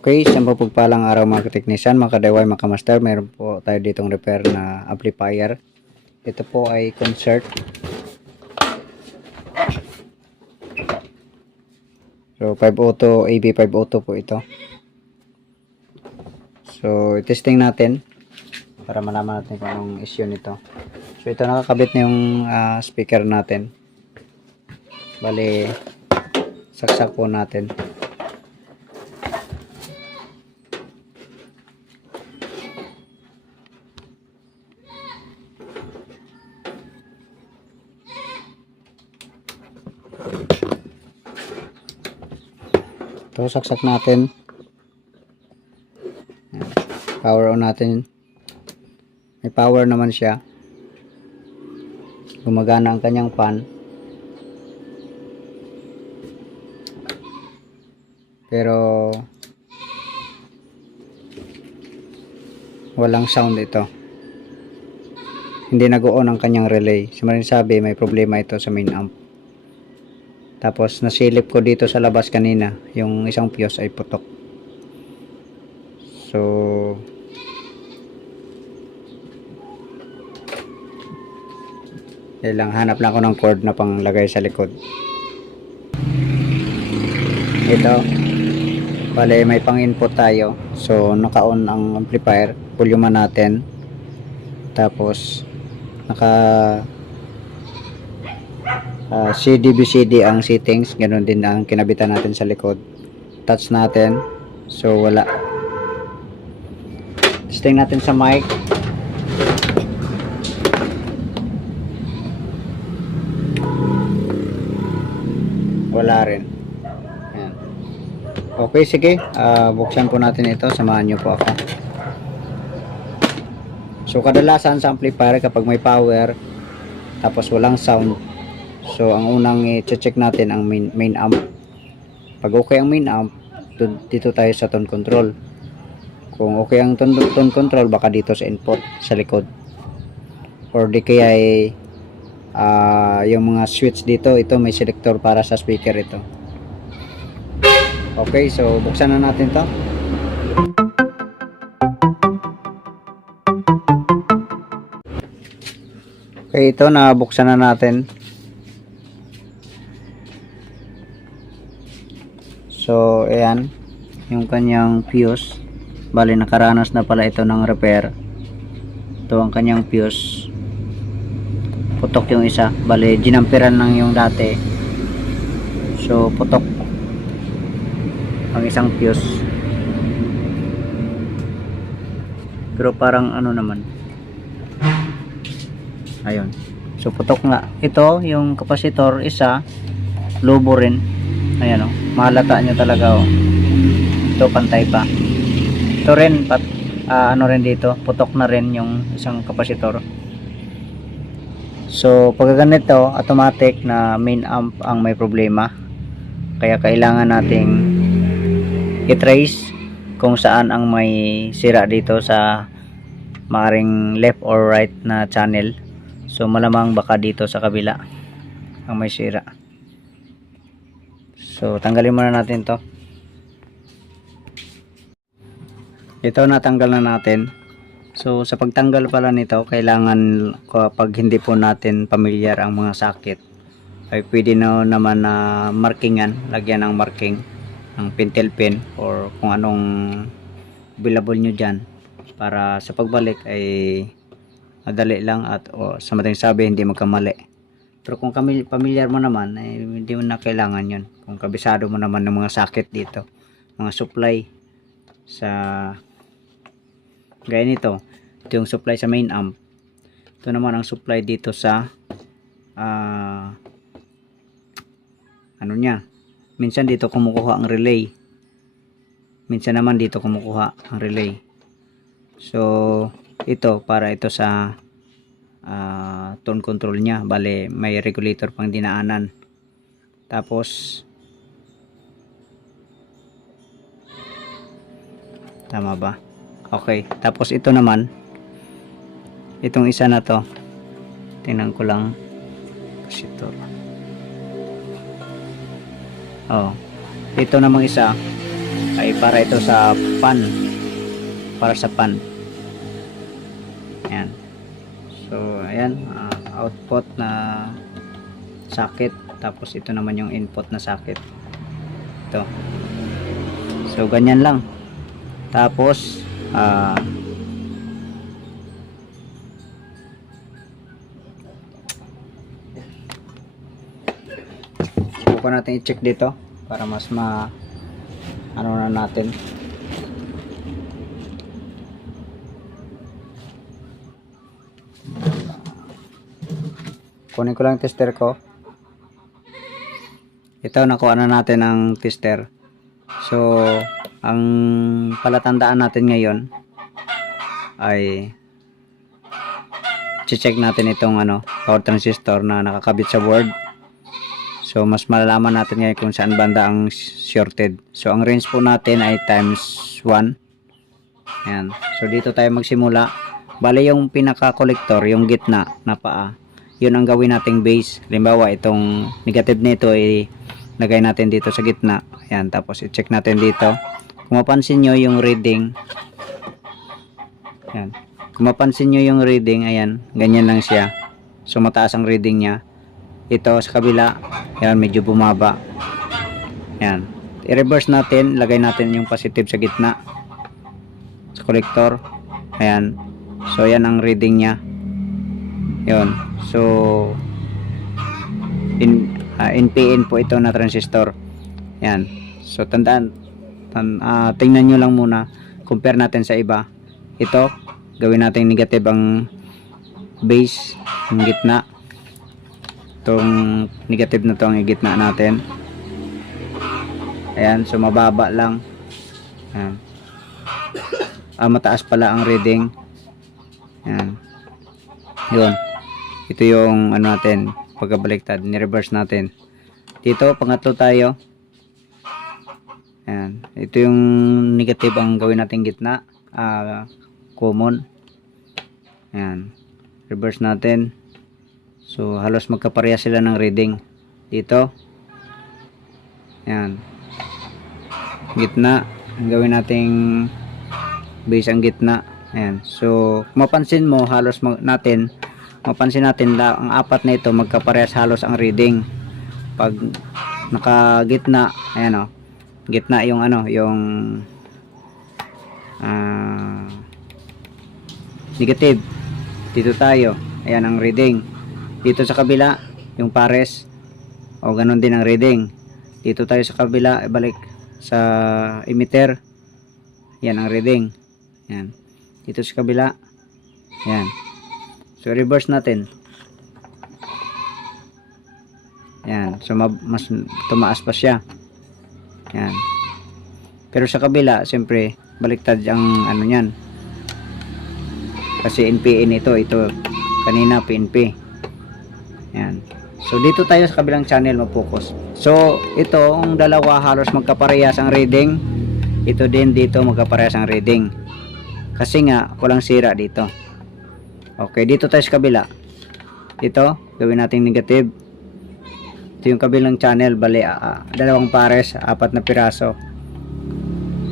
Okay, isang mapagpalang araw mga kateknisyan, mga kadaway, mga kamaster. Meron po tayo ditong repair na amplifier. Ito po ay concert. So 502 AB502 po ito. So testing natin para malaman natin kung anong issue nito. So ito, nakakabit na yung speaker natin. Bali, saksak po natin. Ito, saksak natin. Power on natin. May power naman siya. Gumagana ang kanyang fan. Pero walang sound ito. Hindi nag-on ang kanyang relay. Sabi may problema ito sa main amp. Tapos nasilip ko dito sa labas kanina, yung isang fuse ay putok. So lang, hanap lang ako ng cord na panglagay sa likod. Ito, bale may pang input tayo. So naka-on ang amplifier, volume natin. Tapos naka CD-BCD ang settings, ganoon din ang kinabitan natin sa likod. Touch natin, so wala. Testing natin sa mic. Wala rin. Ayan. Okay, sige, buksan po natin ito, samahan nyo po ako. So kadalasan sa amplifier, kapag may power tapos walang sound, so ang unang i-check natin ang main amp. Pag okay ang main amp, dito tayo sa tone control. Kung okay ang tone control, baka dito sa input sa likod, or di kaya yung mga switch dito, ito may selector para sa speaker ito. Okay, so buksan na natin to. Okay, ito na buksan na natin. So ayan yung kanyang fuse. Bali nakaranas na pala ito ng repair. Ito ang kanyang fuse. Putok yung isa. Bali ginamperan lang yung dati. So putok ang isang fuse. Pero parang ano naman. Ayun. So putok nga. Ito yung capacitor isa, lobo rin. Ayan oh. Mahalata nyo talaga oh. Ito pantay pa. Ito rin ano rin dito, putok na rin yung isang capacitor. So pag ganito, automatic na main amp ang may problema. Kaya kailangan nating i-trace kung saan ang may sira dito sa maaring left or right na channel. So malamang baka dito sa kabila ang may sira. So tanggalin muna natin to. Ito natanggal na natin. So sa pagtanggal pala nito, kailangan kapag hindi po natin pamilyar ang mga sakit, ay pwede na naman na markingan, lagyan ng marking ng pentel pen or kung anong available nyo dyan, para sa pagbalik ay madali lang at sa madaling sabi hindi magkamali. Pero kung pamilyar mo naman, ay hindi mo na kailangan yun. Kung kabisado mo naman ng mga sakit dito, mga supply sa gaya nito, ito yung supply sa main amp. Ito naman ang supply dito sa ano nya. Minsan dito kumukuha ang relay, minsan naman dito kumukuha ang relay. So ito para ito sa tone control nya. Bale may regulator pang dinaanan. Tapos tama ba? Okay, tapos ito naman, itong isa na to, tingnan ko lang kasi ito, ito namang isa, ay para ito sa pan, para sa pan. Ayan. So ayan, output na socket, tapos ito naman yung input na socket. Ito. So ganyan lang. Tapos subukan natin i-check dito para mas ano na natin. Kunin ko lang yung tester ko. Ito, nakuha na natin ang tester. So ang palatandaan natin ngayon ay check natin itong power transistor na nakakabit sa board. So mas malalaman natin ngayon kung saan banda ang shorted. So ang range po natin ay times 1. Ayan. So dito tayo magsimula. Bale yung pinaka-collector, yung gitna na paa, yun ang gawin nating base. Halimbawa itong negative nito ay lagay natin dito sa gitna. Ayan. Tapos i-check natin dito. Kung mapansin nyo yung reading, ayan. Kung mapansin nyo yung reading, ayan, ganyan lang siya. So mataas ang reading niya. Ito sa kabila, ayan, medyo bumaba. Ayan. I-reverse natin, lagay natin yung positive sa gitna sa collector. Ayan. So yan ang reading niya. Yun. So NPN po ito na transistor. Ayan. So tandaan, tingnan nyo lang muna, compare natin sa iba. Ito, gawin natin negative ang base, yung gitna. Itong negative na itong gitna natin. Ayan, so mababa lang. Ayan. Mataas pala ang reading. Ayan. Yun. Ito yung natin, pagkabaliktad, ni-reverse natin. Dito, pangatlo tayo. Ayan. Ito yung negative ang gawin natin gitna. Common. Ayan. Reverse natin. So halos magkapareha sila ng reading. Dito. Ayan. Gitna. Ang gawin nating base ang gitna. Ayan. So mapansin mo, halos mapansin natin ang apat na ito magkaparehas halos ang reading. Pag nakagitna, ayan gitna yung yung negative. Dito tayo, ayan ang reading. Dito sa kabila yung pares, ganun din ang reading. Dito tayo sa kabila, balik sa emitter, yan ang reading. Yan. Dito sa kabila, yan. So reverse natin. Yan. So mas tumaas pa siya. Yan. Pero sa kabila, siyempre baliktad ang niyan. Kasi NPN ito kanina PNP. Yan. So dito tayo sa kabilang channel mag-focus. So ito, ang dalawa halos magkaparehas ang reading. Ito din dito magkaparehas ang reading. Kasi nga walang sira dito. Okay, dito tayo sa kabila. Dito, gawin natin negative. Ito yung kabilang channel, bali dalawang pares, 4 na piraso.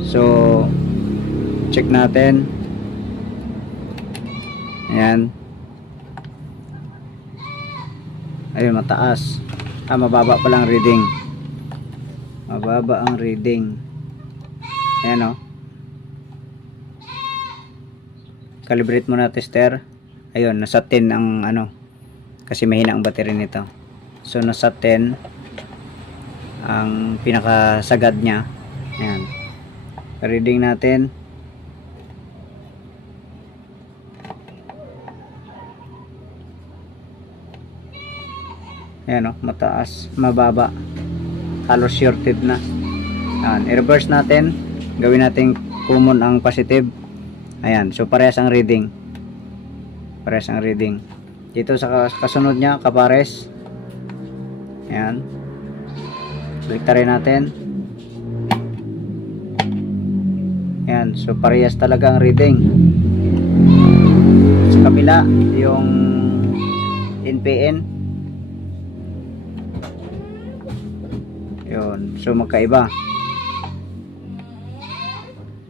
So check natin. Ayan. Ayun, mataas. Mababa pa lang reading. Mababa ang reading. Ayan Calibrate muna tester. Ayun, nasa 10 ang kasi mahina ang battery nito. So nasa 10 ang pinakasagad niya. Ayan. Reading natin. Ayan mataas, mababa. Halos shorted na. Ayan, i-reverse natin. Gawin natin common ang positive. Ayan, so parehas ang reading. Parehas ang reading. Dito sa kasunod niya, kapares. Ayan. Baliktarin natin. Ayan, so parehas talaga ang reading. Sa kabila, yung NPN. Yun, so magkaiba.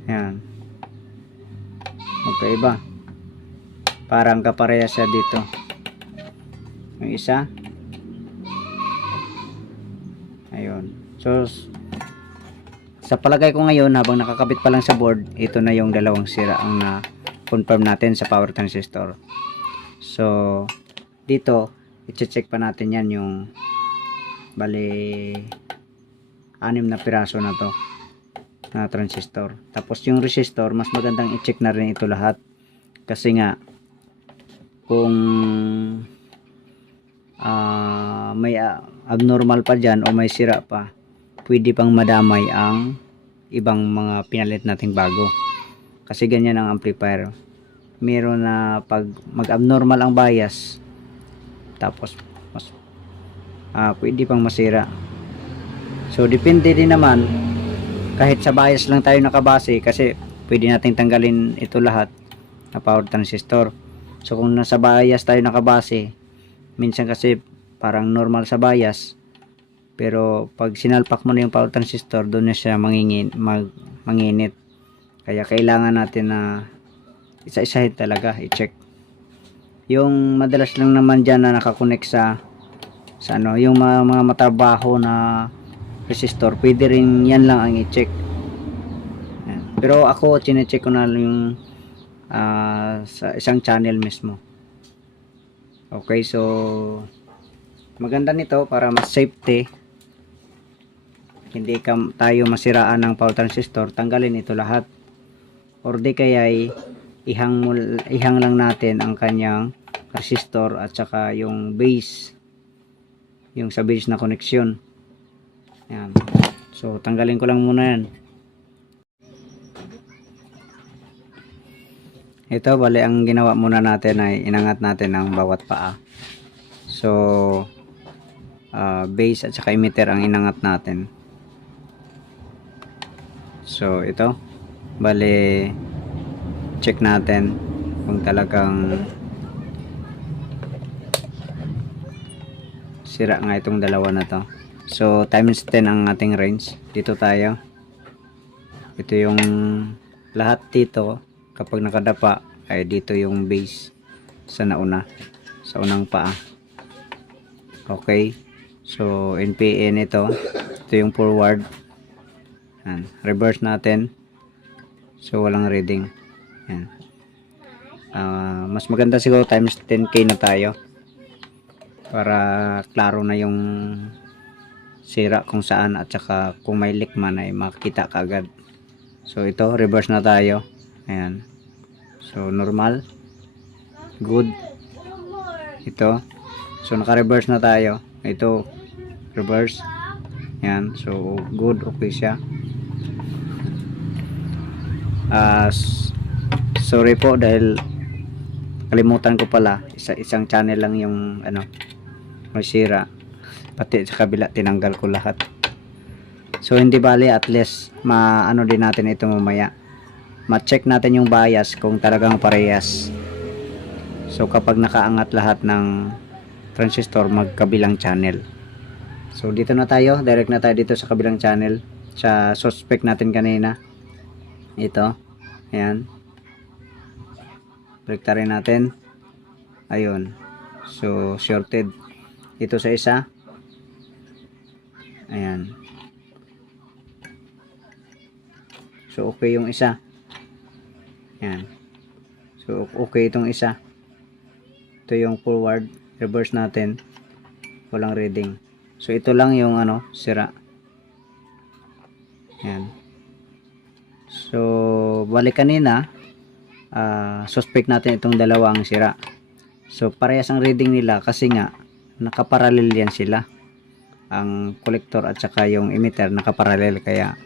Yan. Magkaiba. Parang kapareha siya dito. Yung isa. Ayun. So, sa palagay ko ngayon, habang nakakabit pa lang sa board, ito na yung dalawang sira ang na-confirm natin sa power transistor. So, dito, i-check pa natin yan yung bali 6 na piraso na to na transistor. Tapos yung resistor, mas magandang i-check na rin ito lahat. Kasi nga, kung may abnormal pa dyan o may sira pa, pwede pang madamay ang ibang mga pinalit nating bago. Kasi ganyan ang amplifier. Meron na pag mag-abnormal ang bias, tapos mas pwede pang masira. So depende din naman, kahit sa bias lang tayo nakabase, kasi pwede nating tanggalin ito lahat na power transistor. So kung nasa bias tayo nakabase, minsan kasi parang normal sa bias, pero pag sinalpak mo na yung power transistor, doon na siya manginit. Kaya kailangan natin na isa-isahin talaga, i-check. Yung madalas lang naman dyan na nakakonect sa ano, yung mga matrabaho na resistor, pwede rin yan lang ang i-check. Pero ako, chinecheck ko na yung sa isang channel mismo. Okay, so maganda nito para mas safety, hindi tayo masiraan ng power transistor, tanggalin ito lahat. Or di kaya ihang lang natin ang kanyang resistor at saka yung base, yung sa base na koneksyon. Yan. So tanggalin ko lang muna yan. Ito, bali ang ginawa muna natin ay inangat natin ang bawat paa. So base at saka emitter ang inangat natin. So ito, bali check natin kung talagang sira nga itong dalawa na to. So times 10 ang ating range. Dito tayo. Ito yung lahat dito. Kapag nakadapa ay dito yung base sa nauna, sa unang paa. Okay, so NPN ito yung forward. Yan. Reverse natin, so walang reading. Yan. Mas maganda siguro times 10k na tayo para klaro na yung sira kung saan, at saka kung may leak man ay makikita kaagad. So ito, reverse na tayo. Ayan. So normal, good. Ito, so naka-reverse na tayo. Ito, reverse. Yan, so good, okay siya. Sorry po dahil kalimutan ko pala, isang channel lang yung may sira, pati sa kabila tinanggal ko lahat. So hindi bali, at least maano din natin ito mamaya, ma-check natin yung bias kung talagang parehas. So kapag nakaangat lahat ng transistor, magkabilang channel. So dito na tayo, direct na tayo dito sa kabilang channel, sa suspect natin kanina. Ito, ayan, baliktarin natin. Ayun, so shorted ito sa isa. Ayan, so okay yung isa. Ayan, so okay itong isa. Ito yung forward, reverse natin, walang reading. So ito lang yung sira. Ayan. So balik kanina, suspect natin itong dalawang sira. So parehas ang reading nila kasi nga nakaparallel yan sila. Ang collector at saka yung emitter nakaparallel, kaya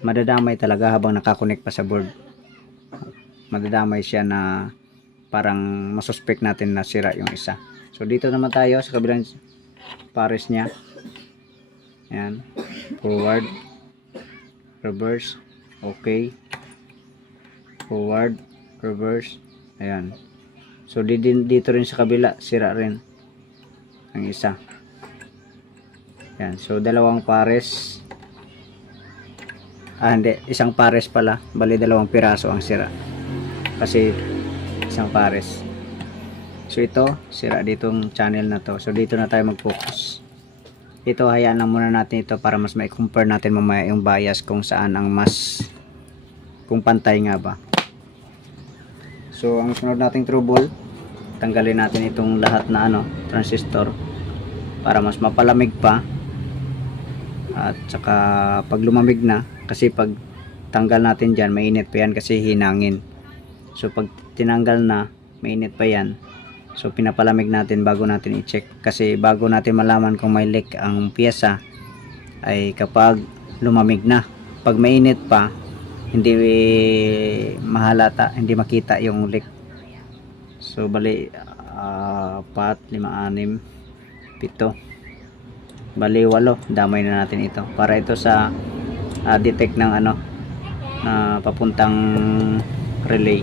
madadamay talaga habang nakakonect pa sa board. Madadamay siya na parang masuspect natin na sira yung isa. So dito naman tayo sa kabilang pares niya. Ayan, forward, reverse, okay, forward, reverse. Ayan, so dito rin sa kabila sira rin ang isa. Ayan, so dalawang pares. Hindi, isang pares pala, bali 2 piraso ang sira kasi isang pares. So ito, sira ditong channel na to, so dito na tayo mag-focus. Ito, hayaan lang muna natin ito para mas ma-compare natin mamaya yung bias kung saan ang mas, kung pantay nga ba. So ang sunod nating trouble, tanggalin natin itong lahat na transistor para mas mapalamig pa. At saka pag lumamig na, kasi pag tanggal natin dyan, mainit pa yan kasi hinangin. So pag tinanggal na, mainit pa yan. So pinapalamig natin bago natin i-check. Kasi bago natin malaman kung may leak ang pyesa ay kapag lumamig na. Pag mainit pa, hindi mahalata, hindi makita yung leak. So bali 4, 5, 6, 7, bali 8, damay na natin ito para ito sa detect ng na papuntang relay.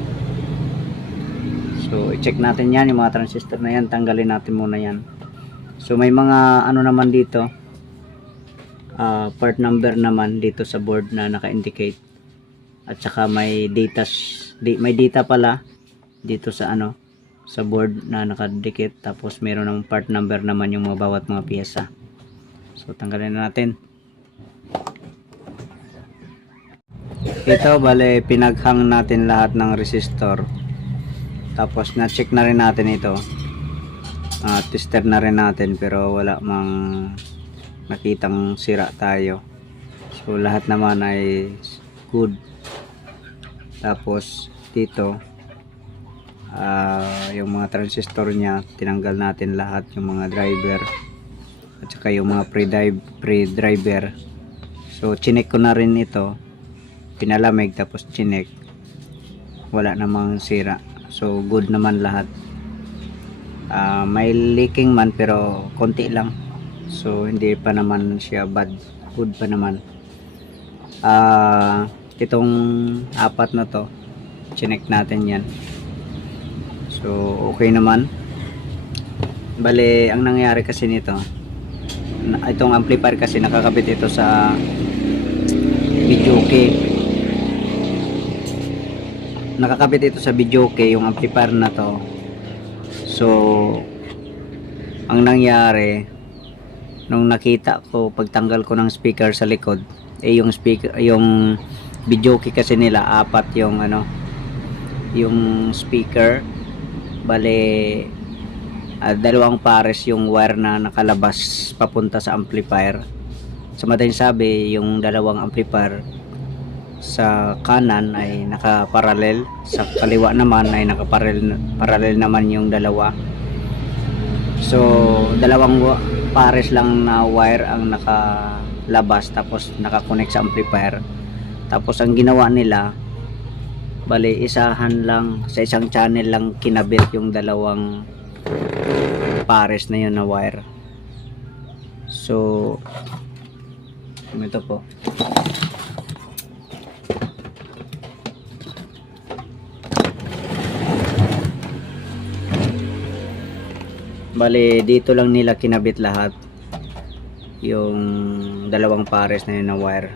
So i-check natin yan, yung mga transistor na yan, tanggalin natin muna yan. So may mga naman dito, part number naman dito sa board na naka-indicate, at saka may data pala dito sa sa board na nakadikit, tapos meron ng part number naman yung mga bawat mga piyesa. So tanggalin na natin. Ito bale pinaghang natin lahat ng resistor. Tapos na-check na rin natin ito. Tester na rin natin pero wala mang nakitang sira tayo. So lahat naman ay good. Tapos dito yung mga transistor niya, tinanggal natin lahat, yung mga driver at saka yung mga pre-driver. So chinek ko na rin ito, pinalamig tapos chinek, wala namang sira. So good naman lahat. May leaking man pero konti lang, so hindi pa naman siya bad, good pa naman. Itong 4 na to, chinek natin yan, so okay naman. Bale ang nangyari kasi nito, itong amplifier kasi nakakabit ito sa videoke. Nakakabit ito sa videoke yung amplifier na to. So ang nangyari, nung nakita ko pagtanggal ko ng speaker sa likod, yung speaker, yung videoke kasi nila 4 yung yung speaker, bale 2 pares yung wire na nakalabas papunta sa amplifier. Sa madaling sabi, yung 2 amplifier sa kanan ay nakaparallel, sa kaliwa naman ay nakaparallel naman yung 2. So 2 pares lang na wire ang nakalabas tapos nakakonect sa amplifier. Tapos ang ginawa nila, bali isahan lang, sa isang channel lang kinabit yung 2 pares na yun na wire. So ito po, bali dito lang nila kinabit lahat yung 2 pares na yun na wire.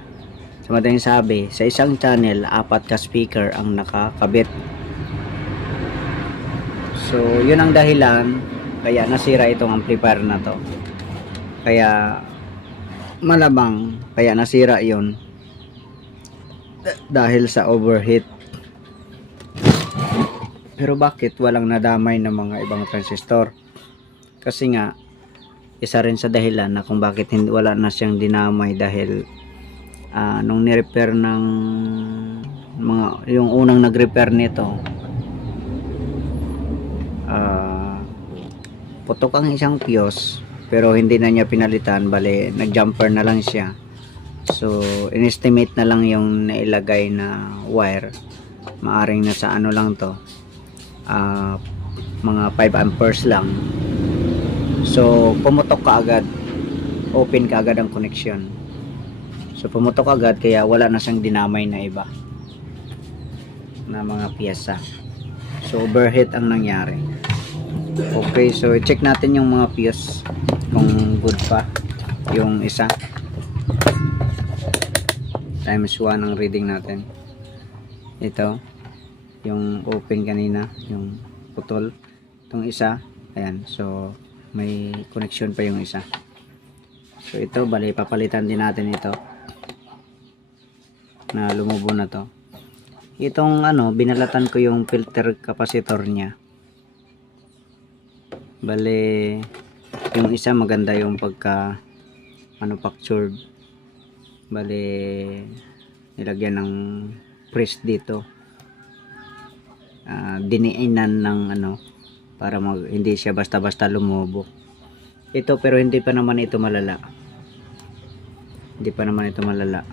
Sa madaling sabi, sa isang channel 4 ka speaker ang nakakabit. So yun ang dahilan kaya nasira itong amplifier na to. Kaya malamang kaya nasira yun dahil sa overheat. Pero bakit walang nadamay ng mga ibang transistor? Kasi nga isa rin sa dahilan na kung bakit wala na siyang dinamay, dahil nung ni-repair ng yung unang nag-repair nito, putok ang isang fuse pero hindi na niya pinalitan, bale nag-jumper na lang siya. So in-estimate na lang yung nailagay na wire, maaring nasa lang to, mga 5 amperes lang. So pumutok ka agad, open ka agad ang connection. So pumutok agad kaya wala na siyang dinamay na iba na mga piyesa. So overheat ang nangyari. Okay, so i-check natin yung mga fuse kung good pa yung isa. times 1 ang reading natin. Ito yung open kanina, yung putol. Itong isa, ayan, so may connection pa yung isa. So ito, bali papalitan din natin ito na lumubo na to. Itong ano, binalatan ko yung filter capacitor nya. Bali yung isa maganda yung pagka manufactured. Bali nilagyan ng press dito. Diniinan ng ano para hindi siya basta-basta lumubo. Ito pero hindi pa naman ito malala. Hindi pa naman ito malala.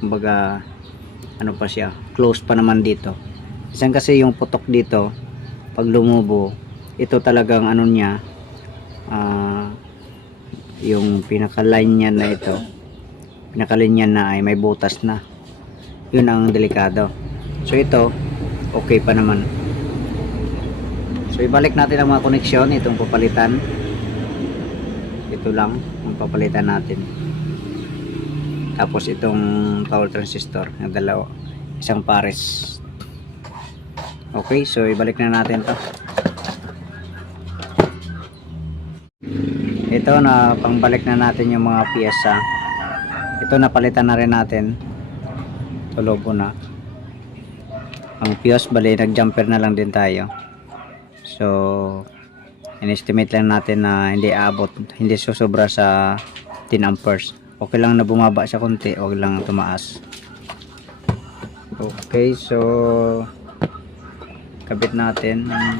Kumbaga ano pa siya, close pa naman dito. Isang kasi yung putok dito pag lumubo, ito talagang ano niya, yung pinaka-line niya na ito, pinaka-line na ay may butas na. Yun ang delikado. So ito okay pa naman. So ibalik natin ang mga koneksyon. Itong papalitan, ito lang ang papalitan natin. Tapos itong power transistor ng dalawa, isang pares. Okay, so ibalik na natin to. Ito na pangbalik na natin yung mga piyesa. Ito napalitan na rin natin. Tulobo na ang fuse, bali nag-jumper na lang din tayo. So in-estimate lang natin na hindi aabot, hindi susobra sa 10 amperes. Okay lang na bumaba siya konti, huwag lang tumaas. Okay, so kabit natin ang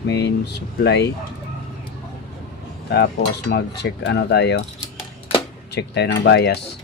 main supply. Tapos mag-check ano tayo, check tayo ng bias.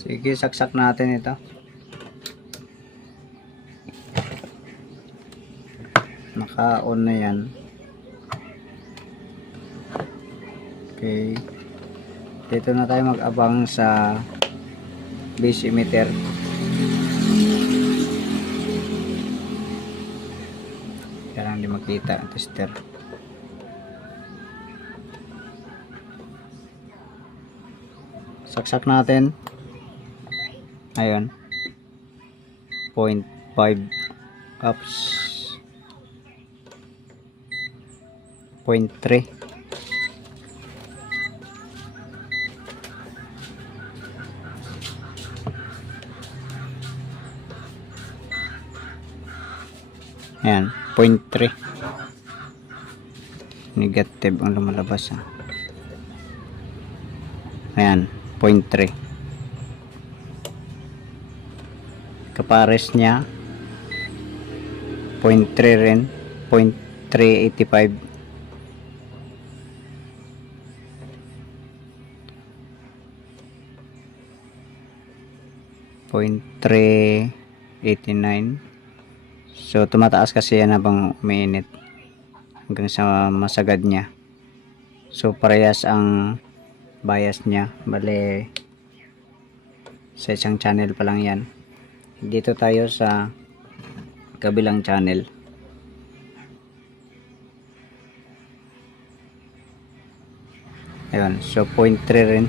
Sige, saksak natin ito. Naka-on na yan. Okay. Dito na tayo mag-abang sa base emitter. Kaya lang di makita ang tester. Saksak natin. Ayun, 0.5 ups, 0.3. Ayan, 0.3. Negative ang lumalabas. Ayan, 0.3. Kapares niya 0.3 rin, 0.385. .389. So tumataas kasi yan habang umiinit hanggang sa masagad niya. So parehas ang bias niya, bale sa isang channel pa lang yan. Dito tayo sa kabilang channel. Ayun, so 0.3 rin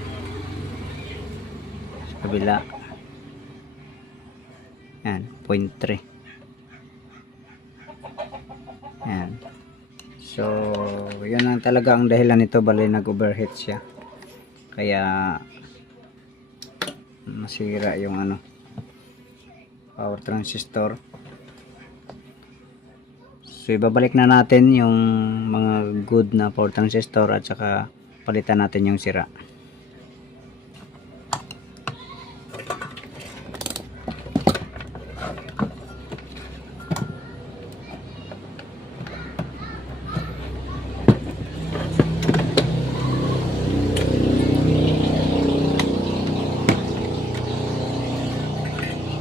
sa kabila. Ayan, 0.3. Ayan. So yun ang talaga ang dahilan nito, bali nag-overheat siya. Kaya masira yung ano, power transistor. So ibabalik na natin yung mga good na power transistor at saka palitan natin yung sira.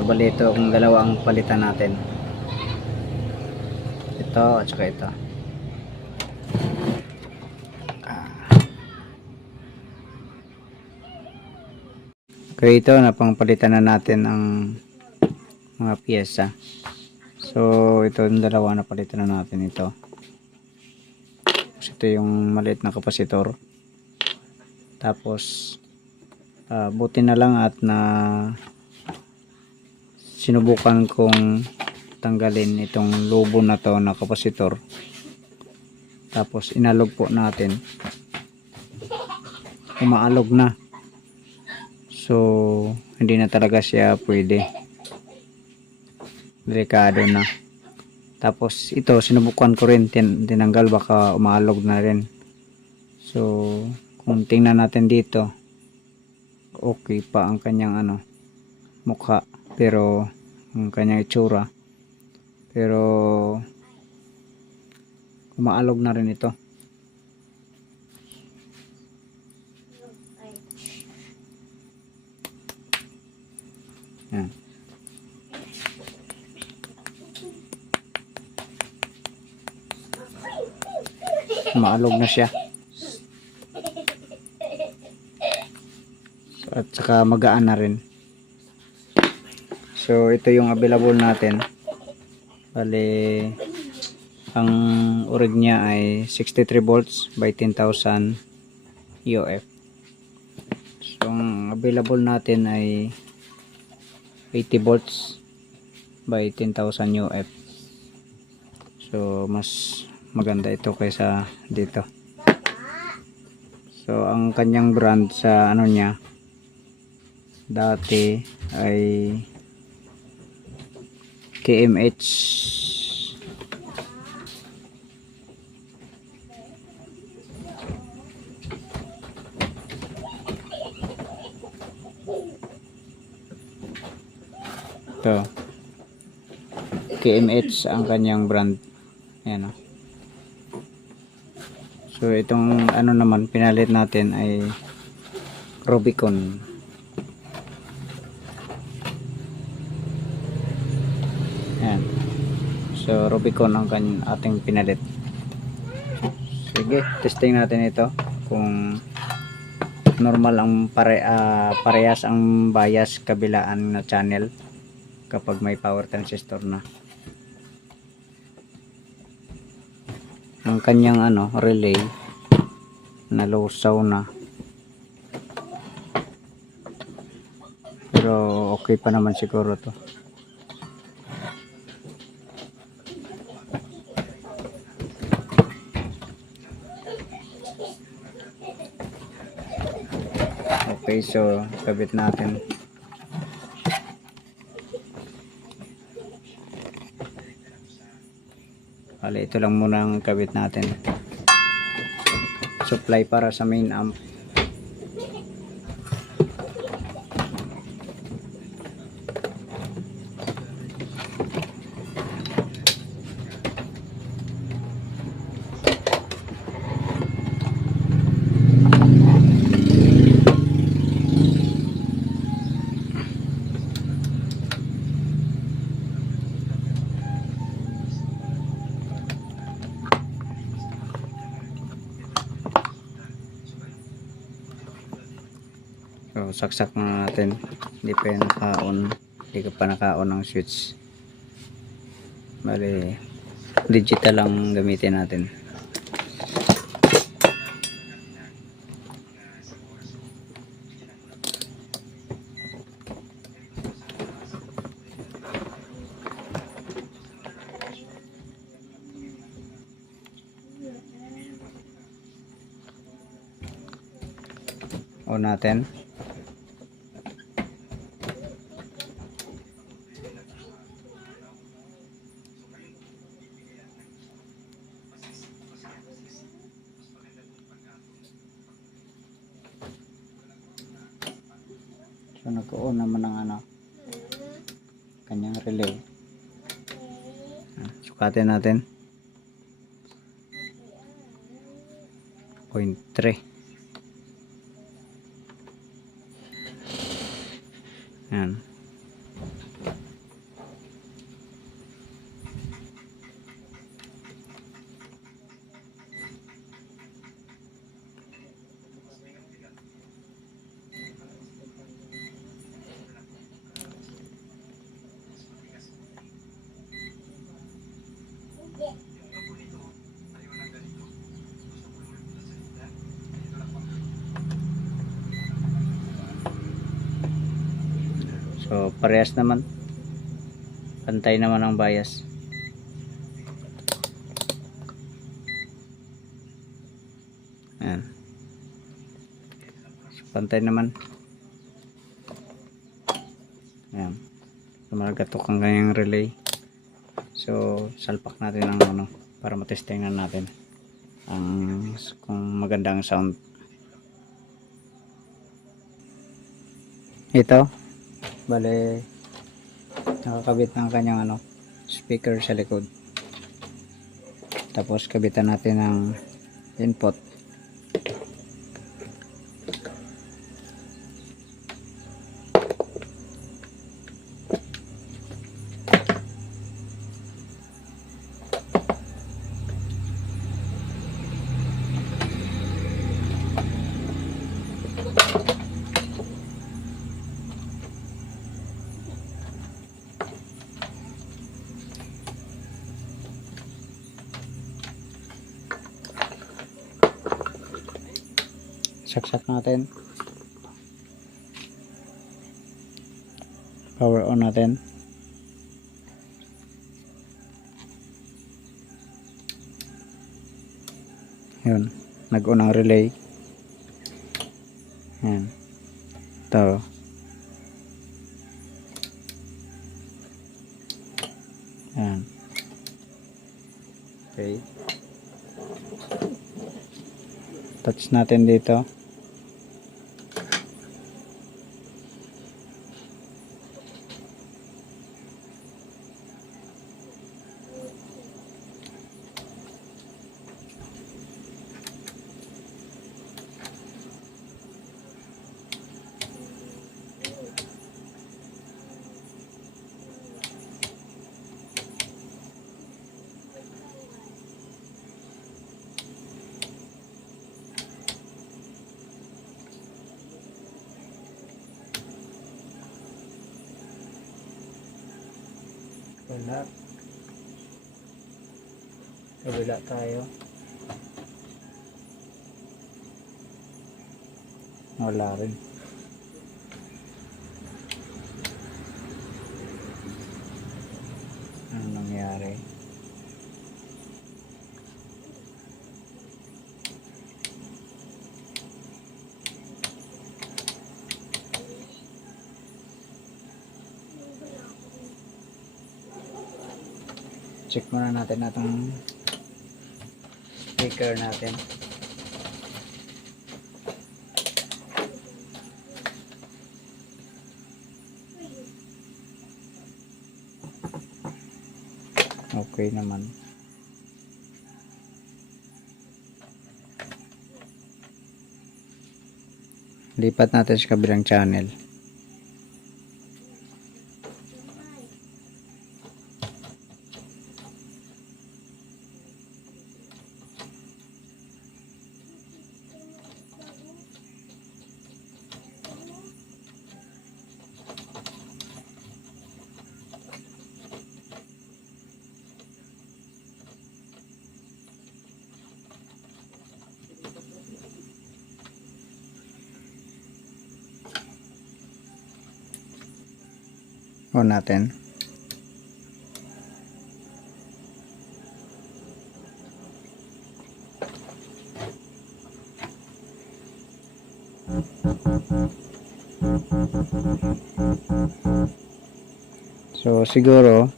So bali ito kung dalawa ang palitan natin. Ito at saka ito. Kaya ito na pangpalitan na natin ang mga piyesa. So ito yung dalawa na palitan na natin ito. Ito yung maliit na kapasitor. Tapos buti na lang at na sinubukan kong tanggalin itong lobo na to na kapasitor. Tapos inalog po natin. Umaalog na. So hindi na talaga siya pwede. Delikado na. Tapos ito sinubukan ko rin tinanggal, baka umaalog na rin. So kung tingnan natin dito, okay pa ang kanyang mukha, pero ang kanyang itsura, pero umaalog na rin ito. Yan. Umaalog na siya. So, at saka magaan na rin. So ito yung available natin. Bale ang orig niya ay 63 volts by 10,000 UF. So ang available natin ay 80 volts by 10,000 UF. So mas maganda ito kaysa dito. So ang kanyang brand sa niya dati ay KMH. Ito KMH ang kanyang brand. Ayan o. So itong naman pinalit natin ay Rubicon. Ayan. So Rubicon ang ating pinalit. Sige, testing natin ito kung normal ang parehas ang bias kabilaan na channel kapag may power transistor na. Ang kanyang relay na lusaw na, pero okay pa naman siguro to. Okay, so kabit natin. Bale, ito lang muna ang kabit natin. Supply para sa main amp. So saksak na natin. Hindi pa yan naka-on. Hindi ka pa naka-on ng switch. Bale, digital lang gamitin natin. On natin. nag-on naman ng ano, kanyang relay. Sukatin natin. 0.3. Yan. So parehas naman, pantay naman ang bias. Ayan. So, pantay naman. Ayan. Lumagatok ang kanyang relay. So salpak natin ang ano para matestingan natin ang kung maganda ang sound. Ito bale nakakabit ng kanyang ano speaker sa likod, tapos kabitan natin ng input. Saksak natin, power on natin. Yun, nag-on ang relay. Yan, ito. Yan, okay, touch natin dito. Wala. Wala tayo. Wala rin. Ano nangyari? Check muna natin itong speaker natin. Okay naman. Lipat natin sa kabilang channel. On natin. So siguro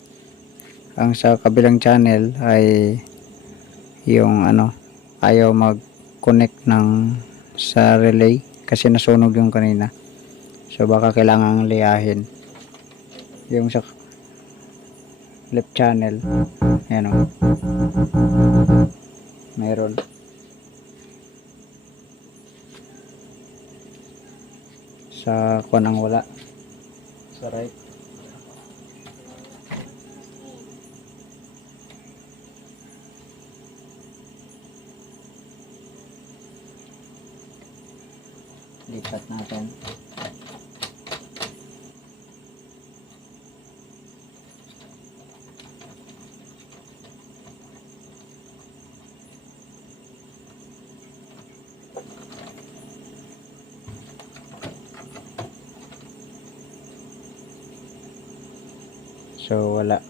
ang sa kabilang channel ay yung ano, ayaw mag-connect ng sa relay kasi nasunog yung kanina. So baka kailangan liyahin yung sa left channel. Ayan o, meron. Sa kunang wala, sa right. Lipat natin. So wala,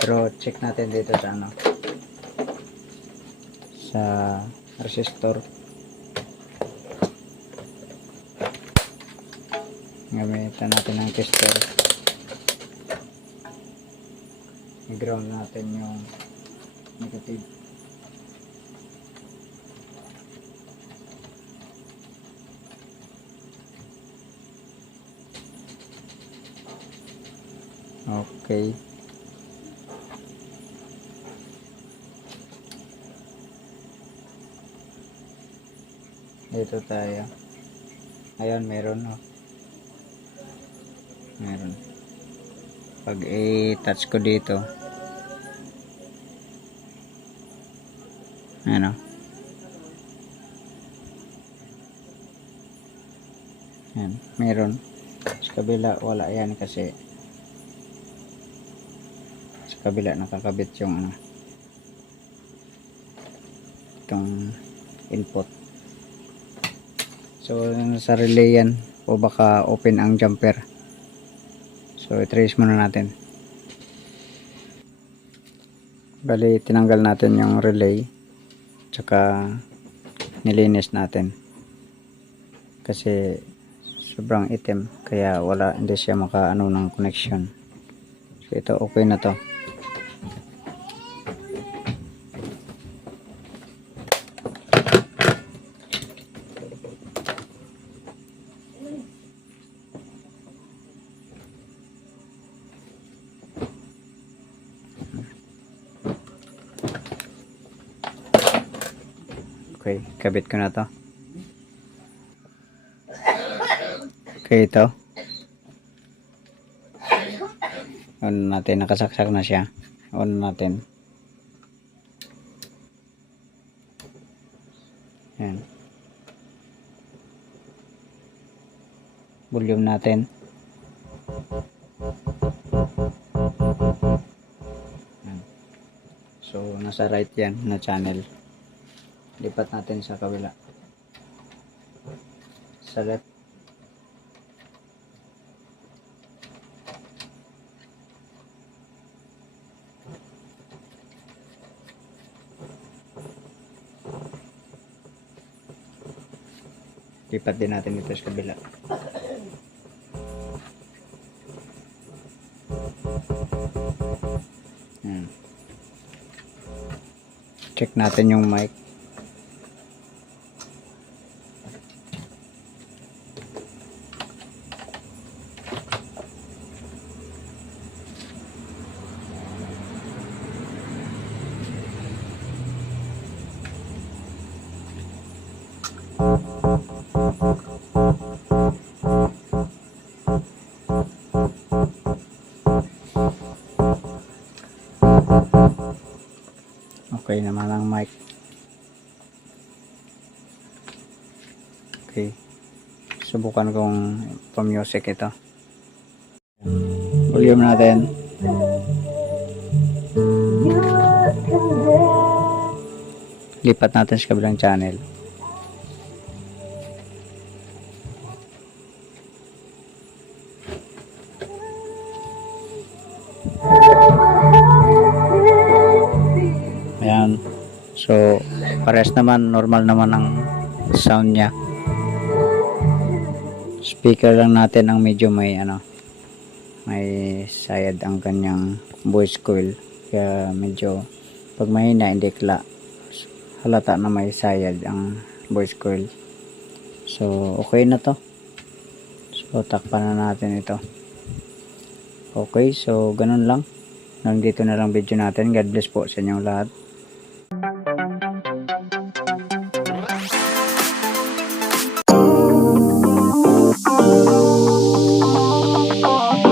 pero check natin dito sa ano, sa resistor. Gamitan natin ng tester. I-ground natin yung negative. Okay. Dito tayo. Ayun, meron oh. Meron. Pag i-touch ko dito, ano, yan, meron. Sa kabila wala yan kasi sa kabila nakakabit yung ano, itong input. So sa relay yan, o baka open ang jumper. So i-trace muna natin. Bali tinanggal natin yung relay, tsaka nilinis natin kasi sobrang itim, kaya wala, hindi siya makaano ng connection. So ito okay na to. Okay, kabit ko na to. Okay, ito. On natin, nakasaksak na siya. On natin. Yan. Volume natin. Yan. So, nasa right yan na channel. Lipat natin sa kabila. Sa left. Lipat din natin ito sa kabila. Check natin yung mic. Okay naman ang mic. Okay. Subukan kong pa-music ito. Volume natin. Lipat natin sa kabilang channel. Ayan. So, pares naman, normal naman ang sound niya. Speaker lang natin ang medyo may ano, may sayad ang kanyang voice coil. Kaya medyo pag mahina hindi halata na may sayad ang voice coil. So, okay na to. So, So takpan na natin ito. Okay, so ganun lang. Nandito na lang video natin. God bless po sa inyong lahat.